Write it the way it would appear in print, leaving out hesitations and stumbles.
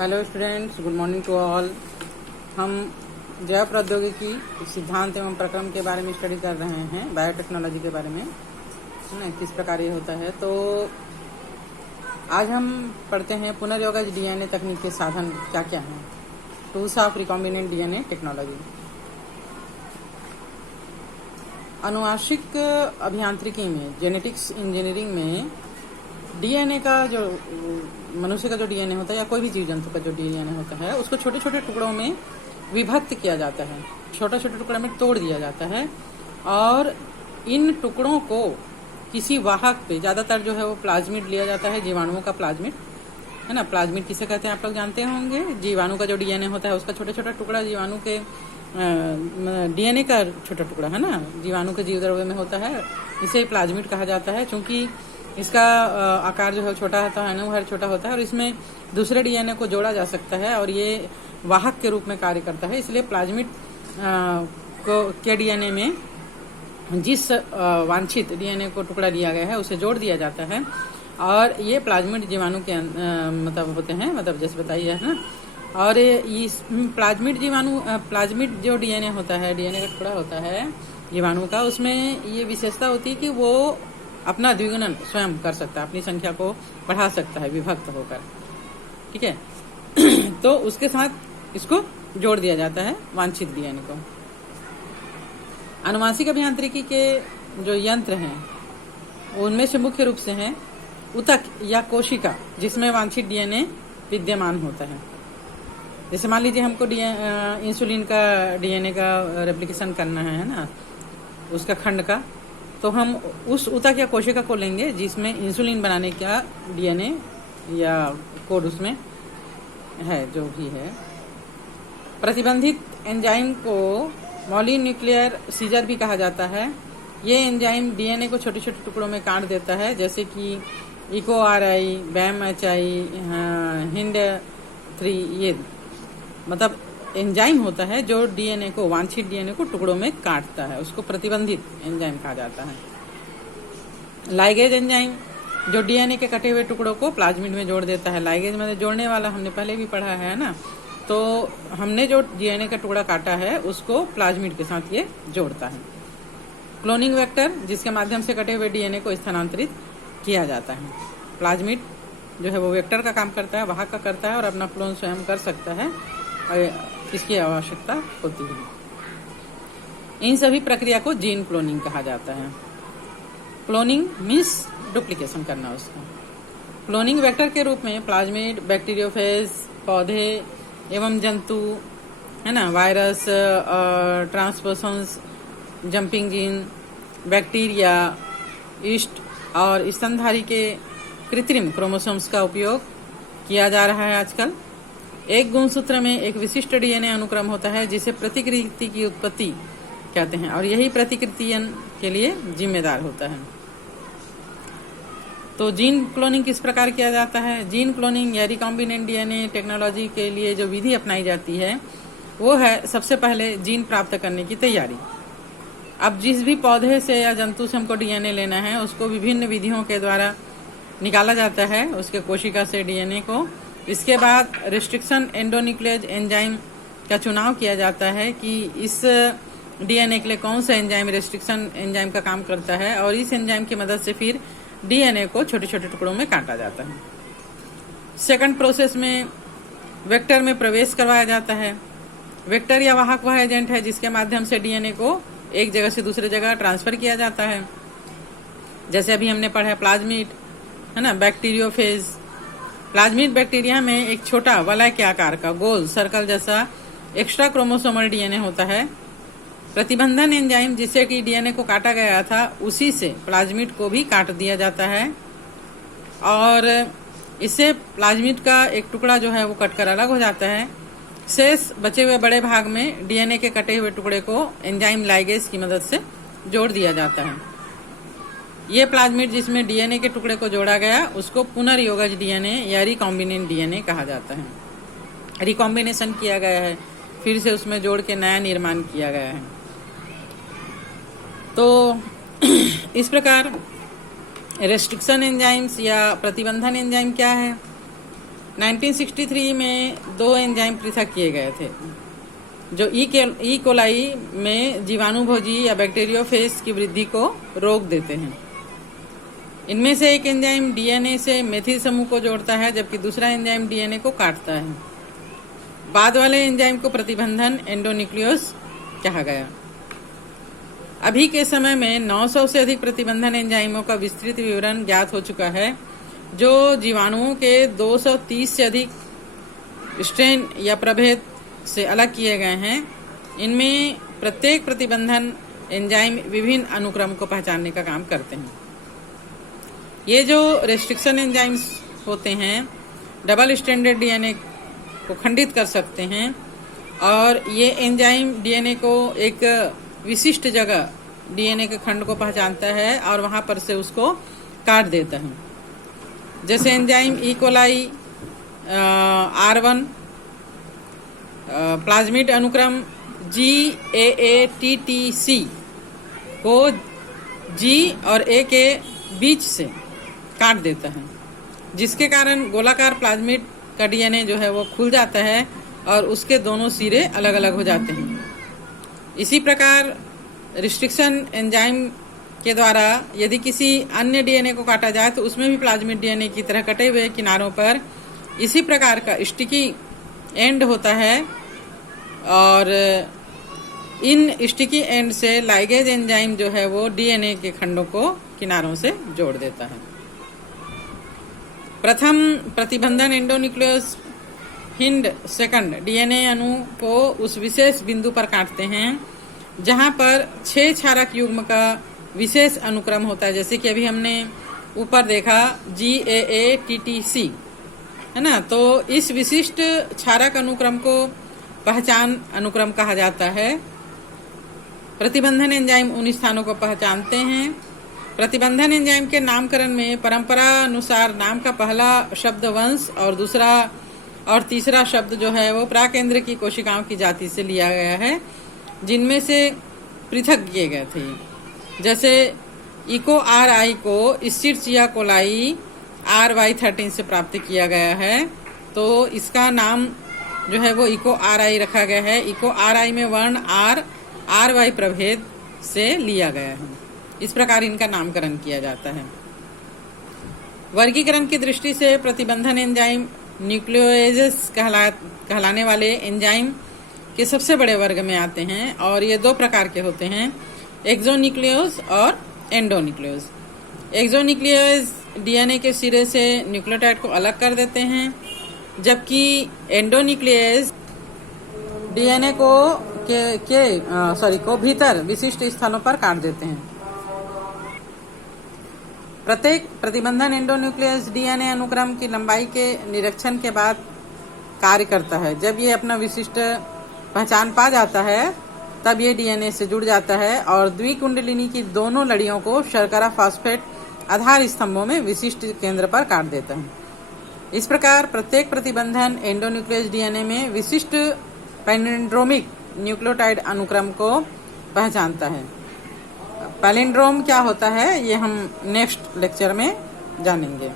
Hello students, good morning to all. हम जैव प्रौद्योगिकी सिद्धांत एवं प्रक्रम के बारे में स्टडी कर रहे हैं, बायोटेक्नोलॉजी के बारे में, है ना, किस प्रकार ये होता है। तो आज हम पढ़ते हैं पुनर्योगज डीएनए तकनीक के साधन क्या क्या हैं। Tools of recombinant DNA technology. आनुवांशिक अभियांत्रिकी में, जेनेटिक्स इंजीनियरिंग में डीएनए का जो मनुष्य का जो डीएनए होता है या कोई भी जीव जंतु का जो डीएनए होता है उसको छोटे छोटे टुकड़ों में विभक्त किया जाता है, छोटे छोटे टुकड़ों में तोड़ दिया जाता है और इन टुकड़ों को किसी वाहक पे, ज्यादातर जो है वो प्लाज्मिड लिया जाता है, जीवाणुओं का प्लाज्मिड, है ना। प्लाज्मिड किसे कहते हैं आप लोग जानते होंगे। जीवाणु का जो डीएनए होता है उसका छोटा छोटा टुकड़ा, जीवाणु के डीएनए का छोटा टुकड़ा, है ना, जीवाणु के जीव द्रव्य में होता है, इसे प्लाज्मिड कहा जाता है। चूंकि इसका आकार जो है छोटा होता है ना, वो छोटा होता है और इसमें दूसरे डीएनए को जोड़ा जा सकता है और ये वाहक के रूप में कार्य करता है। इसलिए प्लाज्मिड के डीएनए में जिस वांछित डीएनए को टुकड़ा दिया गया है उसे जोड़ दिया जाता है और ये प्लाज्मिड जीवाणु के मतलब होते हैं, मतलब जैसे बताइए, है ना। और इस प्लाज्मिड जो डीएनए होता है, डीएनए का टुकड़ा होता है जीवाणु का, उसमें ये विशेषता होती है कि वो अपना द्विगुणन स्वयं कर सकता है, अपनी संख्या को बढ़ा सकता है विभक्त होकर, ठीक है। तो उसके साथ इसको जोड़ दिया जाता है वांछित डीएनए को। आनुवांशिक अभियांत्रिकी के जो यंत्र हैं उनमें से मुख्य रूप से हैं ऊतक या कोशिका, जिसमें वांछित डीएनए विद्यमान होता है। जैसे मान लीजिए हमको इंसुलिन का डीएनए का रेप्लिकेशन करना है ना, उसका खंड का, तो हम उस ऊतक या कोशिका को लेंगे जिसमें इंसुलिन बनाने का डीएनए या कोड उसमें है, जो भी है। प्रतिबंधित एंजाइम को मॉलिन्यूक्लियर सीजर भी कहा जाता है। ये एंजाइम डीएनए को छोटे छोटे टुकड़ों में काट देता है, जैसे कि इको-आरआई, बैम-एचआई, हिंड-3, ये मतलब एंजाइम होता है जो डीएनए को, वांछित डीएनए को टुकड़ों में काटता है, उसको प्रतिबंधित एंजाइम कहा जाता है। लाइगेज एंजाइम जो डीएनए के कटे हुए टुकड़ों को प्लाज्मिड में जोड़ देता है। लाइगेज मतलब जोड़ने वाला, हमने पहले भी पढ़ा है ना। तो हमने जो डीएनए का टुकड़ा काटा है उसको प्लाज्मिड के साथ ये जोड़ता है। क्लोनिंग वेक्टर, जिसके माध्यम से कटे हुए डीएनए को स्थानांतरित किया जाता है। प्लाज्मिड जो है वो वेक्टर का काम करता है, वाहक का करता है और अपना क्लोन स्वयं कर सकता है और इसकी आवश्यकता होती है। इन सभी प्रक्रिया को जीन क्लोनिंग कहा जाता है। क्लोनिंग मीन्स डुप्लीकेशन करना उसका। क्लोनिंग वेक्टर के रूप में प्लाज्मिड, बैक्टीरियोफेज, पौधे एवं जंतु, है ना, virus, transposons, jumping gene, bacteria, yeast और स्तनधारी के कृत्रिम क्रोमोसोम्स का उपयोग किया जा रहा है आजकल। एक गुणसूत्र में एक विशिष्ट डीएनए अनुक्रम होता है जिसे प्रतिकृति की उत्पत्ति कहते हैं और यही प्रतिकृतियन के लिए जिम्मेदार होता है। तो जीन क्लोनिंग किस प्रकार किया जाता है? जीन क्लोनिंग या रिकॉम्बिनेंट डीएनए टेक्नोलॉजी के लिए जो विधि अपनाई जाती है वो है सबसे पहले जीन प्राप्त करने की तैयारी। अब जिस भी पौधे से या जंतु से हमको डीएनए लेना है उसको विभिन्न विधियों के द्वारा निकाला जाता है, उसके कोशिका से डीएनए को। इसके बाद रिस्ट्रिक्शन एंडोन्यूक्लियेज एंजाइम का चुनाव किया जाता है कि इस डीएनए के लिए कौन सा एंजाइम रिस्ट्रिक्शन एंजाइम का काम करता है और इस एंजाइम की मदद से फिर डीएनए को छोटे छोटे टुकड़ों में काटा जाता है। सेकंड प्रोसेस में वेक्टर में प्रवेश करवाया जाता है। वेक्टर या वाहक वह एजेंट है जिसके माध्यम से डीएनए को एक जगह से दूसरे जगह ट्रांसफर किया जाता है। जैसे अभी हमने पढ़ा है प्लाज्मिड, है ना, बैक्टीरियोफेज। प्लाज्मिड बैक्टीरिया में एक छोटा वलय के आकार का गोल सर्कल जैसा एक्स्ट्रा क्रोमोसोमल डीएनए होता है। प्रतिबंधन एंजाइम जिससे कि डीएनए को काटा गया था उसी से प्लाज्मिड को भी काट दिया जाता है और इससे प्लाज्मिड का एक टुकड़ा जो है वो कटकर अलग हो जाता है। शेष बचे हुए बड़े भाग में डीएनए के कटे हुए टुकड़े को एंजाइम लाइगेज की मदद से जोड़ दिया जाता है। ये प्लाज्मिड जिसमें डीएनए के टुकड़े को जोड़ा गया उसको पुनर्योगज डीएनए या रिकॉम्बिनेंट डीएनए कहा जाता है। रिकॉम्बिनेशन किया गया है, फिर से उसमें जोड़ के नया निर्माण किया गया है। तो इस प्रकार रेस्ट्रिक्शन एंजाइम्स या प्रतिबंधन एंजाइम क्या है? 1963 में 2 एंजाइम पृथक किए गए थे जो ई कोलाई में जीवाणुभोजी या बैक्टीरियोफेज की वृद्धि को रोक देते हैं। इनमें से एक एंजाइम डीएनए से मेथिल समूह को जोड़ता है, जबकि दूसरा एंजाइम डीएनए को काटता है। बाद वाले एंजाइम को प्रतिबंधन एंडोन्यूक्लियोज कहा गया। अभी के समय में 900 से अधिक प्रतिबंधन एंजाइमों का विस्तृत विवरण ज्ञात हो चुका है, जो जीवाणुओं के 230 से अधिक स्ट्रेन या प्रभेद से अलग किए गए हैं। इनमें प्रत्येक प्रतिबंधन एंजाइम विभिन्न अनुक्रम को पहचानने का काम करते हैं। ये जो रेस्ट्रिक्शन एंजाइम्स होते हैं डबल स्ट्रैंडेड डीएनए को खंडित कर सकते हैं, और ये एंजाइम डीएनए को एक विशिष्ट जगह डीएनए के खंड को पहचानता है और वहां पर से उसको काट देता है। जैसे enzyme E coli R1 plasmid अनुक्रम GAATTC को G और A के बीच से काट देता है, जिसके कारण गोलाकार प्लाज्मिड का डीएनए जो है वो खुल जाता है और उसके दोनों सिरे अलग अलग हो जाते हैं। इसी प्रकार रिस्ट्रिक्शन एंजाइम के द्वारा यदि किसी अन्य डीएनए को काटा जाए तो उसमें भी प्लाज्मिड डीएनए की तरह कटे हुए किनारों पर इसी प्रकार का स्टिकी एंड होता है, और इन स्टिकी एंड से लाइगेज एंजाइम जो है वो डीएनए के खंडों को किनारों से जोड़ देता है। प्रथम प्रतिबंधन एंडोन्यूक्लियोज हिंड सेकंड डीएनए अणु को उस विशेष बिंदु पर काटते हैं जहां पर 6 क्षारक युग्म का विशेष अनुक्रम होता है, जैसे कि अभी हमने ऊपर देखा GAATTC है ना। तो इस विशिष्ट क्षारक अनुक्रम को पहचान अनुक्रम कहा जाता है। प्रतिबंधन एंजाइम उन स्थानों को पहचानते हैं। प्रतिबंधन एंजाइम के नामकरण में परंपरा अनुसार नाम का पहला शब्द वंश और दूसरा और तीसरा शब्द जो है वो प्राकेंद्र की कोशिकाओं की जाति से लिया गया है, जिनमें से पृथक किए गए थे। जैसे इको RI को इस्चिरचिया कोलाई RY13 से प्राप्त किया गया है, तो इसका नाम जो है वो इको RI रखा गया है। इको RI में वर्ण R RY प्रभेद से लिया गया है। इस प्रकार इनका नामकरण किया जाता है। वर्गीकरण की दृष्टि से प्रतिबंधन एंजाइम न्यूक्लियोएजेस कहलाने वाले एंजाइम के सबसे बड़े वर्ग में आते हैं, और ये 2 प्रकार के होते हैं, एक्सोन्यूक्लियोज और एंडोन्यूक्लियोज। एक्सोन्यूक्लियोज डीएनए के सिरे से न्यूक्लियोटाइड को अलग कर देते हैं, जबकि एंडोन्यूक्लियोज डीएनए को भीतर विशिष्ट स्थलों पर काट देते हैं। प्रत्येक प्रतिबंधन एंडोन्यूक्लियस डीएनए अनुक्रम की लंबाई के निरीक्षण के बाद कार्य करता है। जब ये अपना विशिष्ट पहचान पा जाता है तब ये डीएनए से जुड़ जाता है और द्विकुंडलिनी की दोनों लड़ियों को शर्करा फास्फेट आधार स्तंभों में विशिष्ट केंद्र पर काट देता है। इस प्रकार प्रत्येक प्रतिबंधन एंडोन्यूक्लियस डीएनए में विशिष्ट पैलिंड्रोमिक न्यूक्लियोटाइड अनुक्रम को पहचानता है। पैलिंड्रोम क्या होता है ये हम नेक्स्ट लेक्चर में जानेंगे।